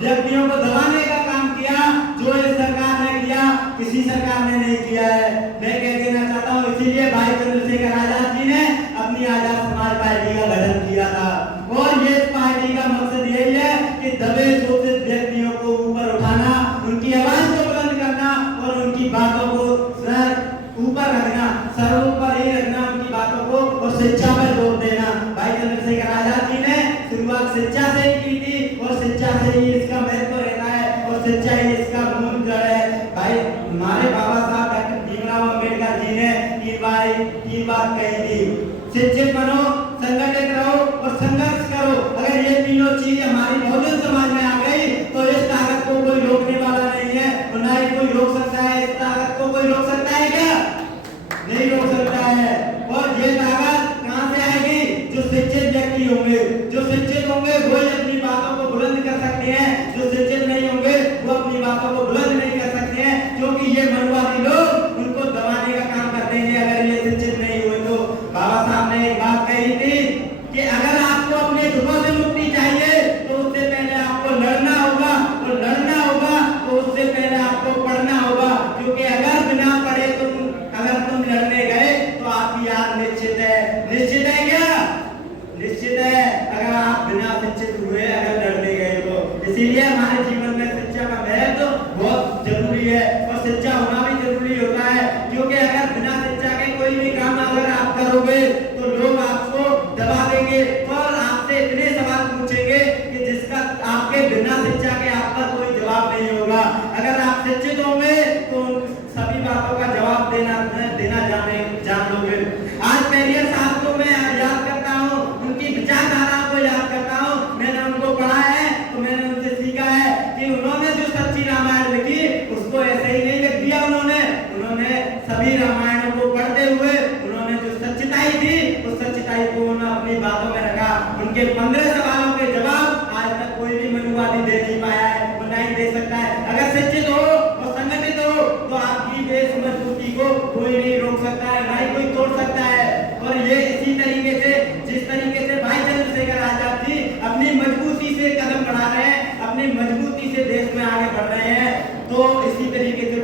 व्यक्तियों को दबाने का काम किया, जो इस सरकार ने किया, किसी सरकार ने नहीं किया है। मैं कह देना चाहता हूँ, इसीलिए भाई चंद्रशेखर आजाद जी ने अपनी आजाद समाज पार्टी का गठन किया था। और ये पार्टी का मकसद यही है कि दबे शोषित व्यक्तियों को ऊपर उठाना, उनकी आवाज को बुलंद करना और उनकी बातों को ऊपर रखना, सर्वोपरि ही रखना उनकी बातों को, और शिक्षा पर जोर देना। भाई चंद्रशेखर आजाद जी ने शुरुआत शिक्षा से ही की थी, और शिक्षा से ही इसका महत्व रहता है, और शिक्षा ही इसका मूल जड़ है। भाई हमारे बाबा साहब डॉक्टर भीमराव अम्बेडकर जी ने तीन बात कही थी, शिक्षित बनो, संगठित रहो और संघर्ष करो। अगर ये तीनों चीज हमारी बहुजन समाज में आ गई तो इस ताकत को कोई रोकने वाला नहीं है, और ना ही कोई रोक सकता है। इस ताकत को कोई रोक सकता है क्या? नहीं रोक सकता है। और ये ताकत कहां से आएगी? जो शिक्षित व्यक्ति होंगे, जो शिक्षित होंगे वो अपनी बातों को बुलंद कर सकते हैं, जो शिक्षित नहीं होंगे वो अपनी बातों को बुलंद नहीं कर सकते हैं, क्योंकि ये मनुवादी लोग उनको दबाने का काम करते हैं अगर ये शिक्षित नहीं हुए तो। बाबा साहब ने एक बात कही थी कि अगर आपको अपने दुखों से मुक्ति चाहिए तो उससे पहले आपको लड़ना होगा, और लड़ना होगा तो उससे पहले आपको पढ़ना होगा, क्योंकि अगर बिना पढ़े अगर तुम लड़ने गए तो आपकी हार निश्चित है। निश्चित है क्या? निश्चित है, अगर आप बिना शिक्षित हुए अगर लड़ने गए तो। इसीलिए हमारे जीवन में शिक्षा का महत्व बहुत जरूरी है, और शिक्षा होना भी जरूरी होता है, क्योंकि अगर बिना शिक्षा के कोई भी काम अगर आप करोगे तो लोग आपको दबा देंगे और आपसे इतने सवाल पूछेंगे कि जिसका आपके बिना शिक्षा के आप पर कोई जवाब नहीं होगा। अगर आप शिक्षित होंगे तो सभी बातों का जवाब देना जान लोगे। आज पेरियर साहब को मैं याद करता हूँ, उनकी विचारधारा को याद करता हूँ। मैंने उनको पढ़ा है तो मैंने उनसे सीखा है कि उन्होंने जो सच्ची रामायण लिखी उसको ऐसे ही नहीं लिख दिया। उन्होंने सभी रामायणों को पढ़ते हुए उन्होंने जो सच्चाई थी उस सच्चाई को उन्होंने अपनी बातों में रखा। उनके 15 सवालों के जवाब आज तक कोई भी मनुवादी दे नहीं पाया है, वो नहीं दे सकता है। अगर शिक्षित हो और संगठित हो तो आपकी देश मजबूती को कोई नहीं रोक सकता है, ना ही कोई तोड़ सकता है। और ये इसी तरीके से, जिस तरीके से भाई चंद्रशेखर आजाद जी अपनी मजबूती से कदम बढ़ा रहे हैं, अपनी मजबूती से देश में आगे बढ़ रहे हैं, तो इसी तरीके से